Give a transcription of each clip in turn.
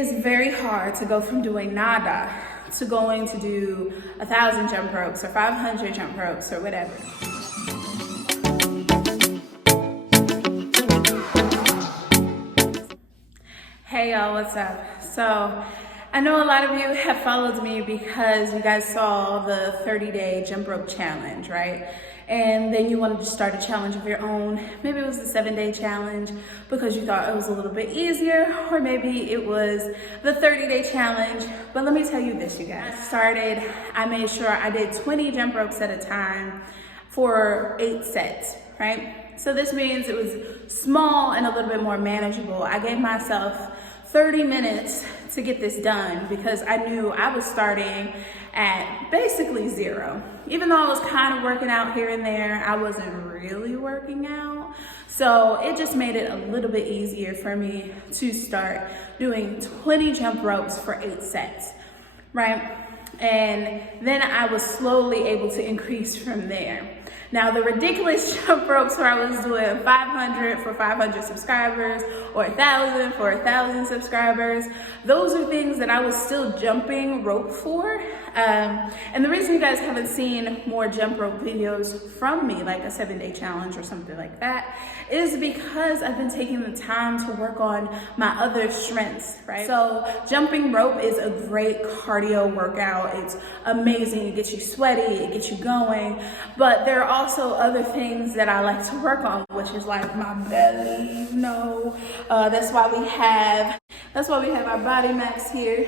is very hard to go from doing nada to going to do 1,000 jump ropes or 500 jump ropes or whatever. Hey y'all, what's up? So I know a lot of you have followed me because you guys saw the 30-day jump rope challenge, right? And then you wanted to start a challenge of your own. Maybe it was the 7-day challenge because you thought it was a little bit easier, or maybe it was the 30-day challenge. But let me tell you this, you guys. I made sure I did 20 jump ropes at a time for 8 sets, right? So this means it was small and a little bit more manageable. I gave myself 30 minutes to get this done because I knew I was starting at basically 0. Even though I was kind of working out here and there, I wasn't really working out. So it just made it a little bit easier for me to start doing 20 jump ropes for 8 sets, right? And then I was slowly able to increase from there. Now the ridiculous jump ropes where I was doing 500 for 500 subscribers or 1,000 for 1,000 subscribers, those are things that I was still jumping rope for. And the reason you guys haven't seen more jump rope videos from me, like a 7-day challenge or something like that, is because I've been taking the time to work on my other strengths, right? So jumping rope is a great cardio workout. It's amazing. It gets you sweaty, it gets you going, but there are also other things that I like to work on, which is like my belly, you know. That's why we have our body max here.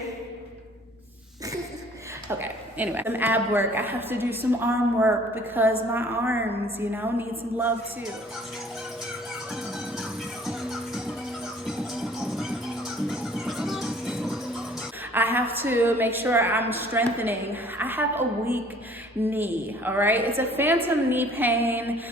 Okay, anyway, some ab work. I have to do some arm work because my arms, you know, need some love too. I have to make sure I'm strengthening. I have a weak knee, all right? It's a phantom knee pain.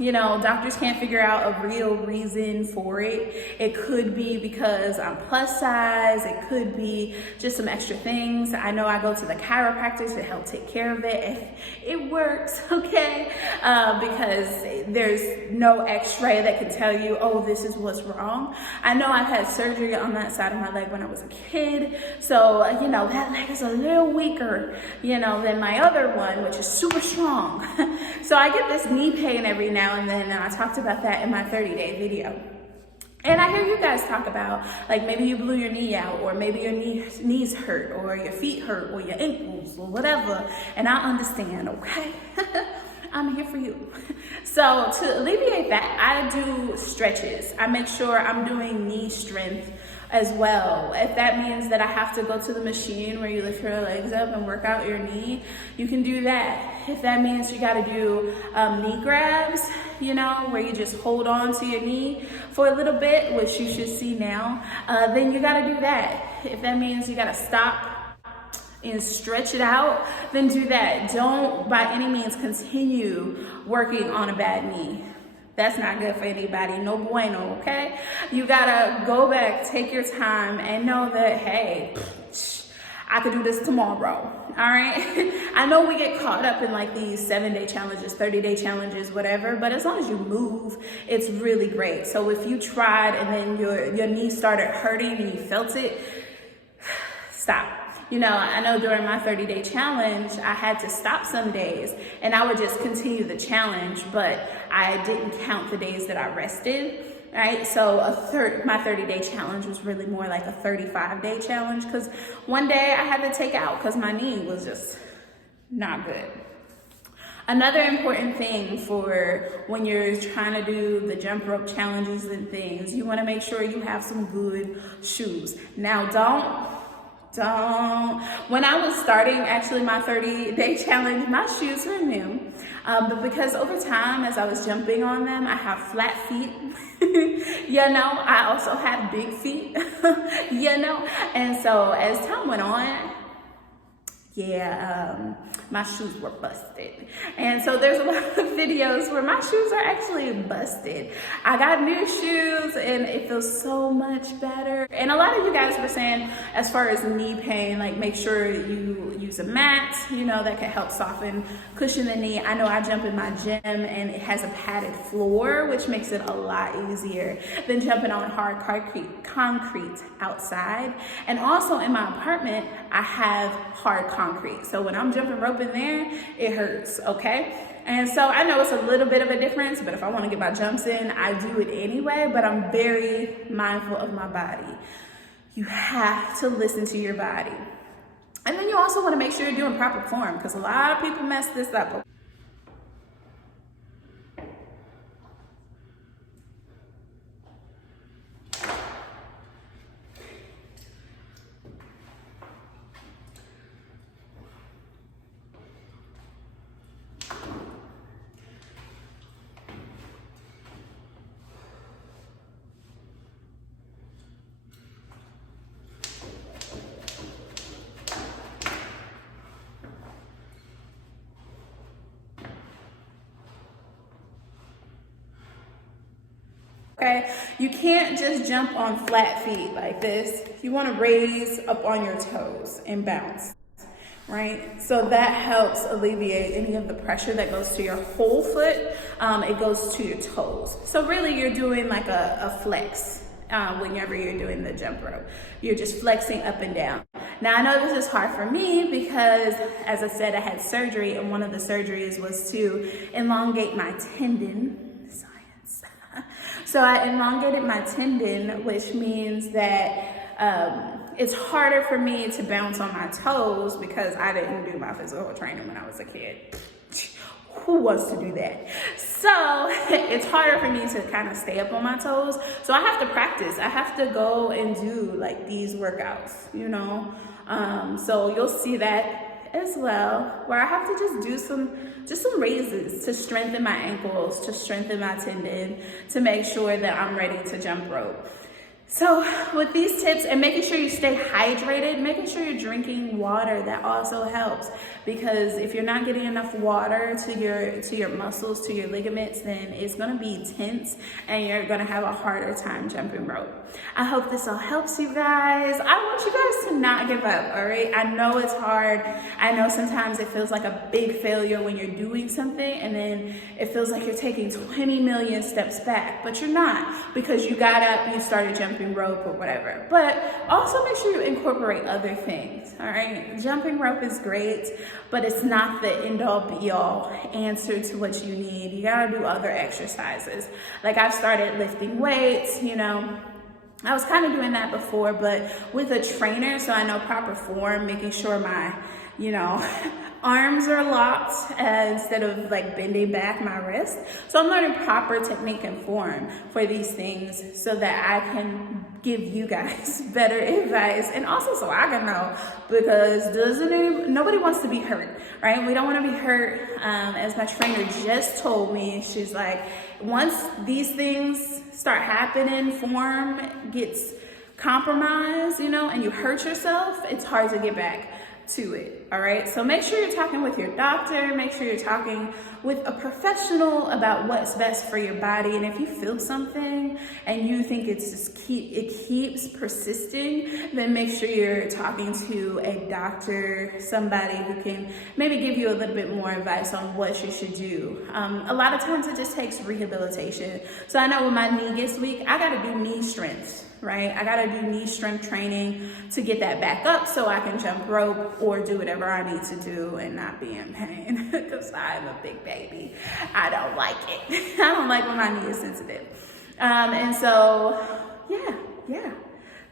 You know, doctors can't figure out a real reason for it. It could be because I'm plus size. It could be just some extra things. I know I go to the chiropractor to help take care of it. It works, okay? Because there's no x-ray that can tell you, oh, this is what's wrong. I know I've had surgery on that side of my leg when I was a kid. So, you know, that leg is a little weaker, you know, than my other one, which is super strong. So I get this knee pain every now and then, and I talked about that in my 30-day video. And I hear you guys talk about, like, maybe you blew your knee out, or maybe your knees hurt, or your feet hurt, or your ankles, or whatever. And I understand, okay? I'm here for you. So to alleviate that, I do stretches. I make sure I'm doing knee strength as well. If that means that I have to go to the machine where you lift your legs up and work out your knee, you can do that. If that means you gotta do knee grabs, you know, where you just hold on to your knee for a little bit, which you should see now, then you gotta do that. If that means you gotta stop and stretch it out, then do that. Don't by any means continue working on a bad knee. That's not good for anybody, no bueno, okay? You gotta go back, take your time, and know that, hey, I could do this tomorrow, all right? I know we get caught up in like these 7-day challenges, 30-day challenges, whatever, but as long as you move, it's really great. So if you tried and then your knee started hurting and you felt it, stop. You know, I know during my 30-day challenge, I had to stop some days and I would just continue the challenge, but I didn't count the days that I rested, right? So my 30-day challenge was really more like a 35-day challenge because one day I had to take out because my knee was just not good. Another important thing for when you're trying to do the jump rope challenges and things, you want to make sure you have some good shoes. Now, when I was starting actually my 30-day challenge, my shoes were new, but because over time as I was jumping on them, I have flat feet. You know, I also have big feet. You know, and so as time went on, my shoes were busted. And so there's a lot of videos where my shoes are actually busted. I got new shoes and it feels so much better. And a lot of you guys were saying, as far as knee pain, like make sure you use a mat, you know, that can help soften, cushion the knee. I know I jump in my gym and it has a padded floor, which makes it a lot easier than jumping on hard concrete outside. And also in my apartment, I have hard concrete. So when I'm jumping rope in there, it hurts, okay? And so I know it's a little bit of a difference, but if I want to get my jumps in, I do it anyway, but I'm very mindful of my body. You have to listen to your body. And then you also want to make sure you're doing proper form, because a lot of people mess this up. Okay, you can't just jump on flat feet like this. You want to raise up on your toes and bounce, right? So that helps alleviate any of the pressure that goes to your whole foot. It goes to your toes. So really you're doing like a flex whenever you're doing the jump rope. You're just flexing up and down. Now I know this is hard for me because, as I said, I had surgery, and one of the surgeries was to elongate my tendon. So I elongated my tendon, which means that it's harder for me to bounce on my toes because I didn't do my physical training when I was a kid. Who wants to do that? So it's harder for me to kind of stay up on my toes. So I have to practice. I have to go and do like these workouts, you know? So you'll see that as well, where I have to just do some raises to strengthen my ankles, to strengthen my tendon, to make sure that I'm ready to jump rope. So with these tips, and making sure you stay hydrated, making sure you're drinking water, that also helps, because if you're not getting enough water to your muscles, to your ligaments, then it's going to be tense and you're going to have a harder time jumping rope. I hope this all helps you guys. I want you guys to not give up, all right? I know it's hard. I know sometimes it feels like a big failure when you're doing something and then it feels like you're taking 20 million steps back, but you're not, because you got up, you started jumping rope or whatever. But also make sure you incorporate other things, all right? Jumping rope is great, but it's not the end-all be-all answer to what you need. You gotta do other exercises. Like I've started lifting weights, you know. I was kind of doing that before, but with a trainer, so I know proper form, making sure my, you know, arms are locked instead of like bending back my wrist. So I'm learning proper technique and form for these things so that I can give you guys better advice, and also so I can know, because nobody wants to be hurt, right? We don't want to be hurt. As my trainer just told me, she's like, once these things start happening, form gets compromised, you know, and you hurt yourself, it's hard to get back to it, all right? So make sure you're talking with your doctor, make sure you're talking with a professional about what's best for your body. And if you feel something and you think it keeps persisting, then make sure you're talking to a doctor, somebody who can maybe give you a little bit more advice on what you should do. A lot of times it just takes rehabilitation. So I know when my knee gets weak, I gotta do knee strength, right? I gotta do knee strength training to get that back up so I can jump rope or do whatever I need to do and not be in pain, because I'm a big baby. I don't like it. I don't like when my knee is sensitive. And so, yeah.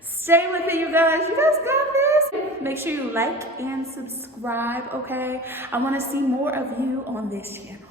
Stay with it, you guys. You guys got this. Make sure you like and subscribe, okay? I want to see more of you on this channel.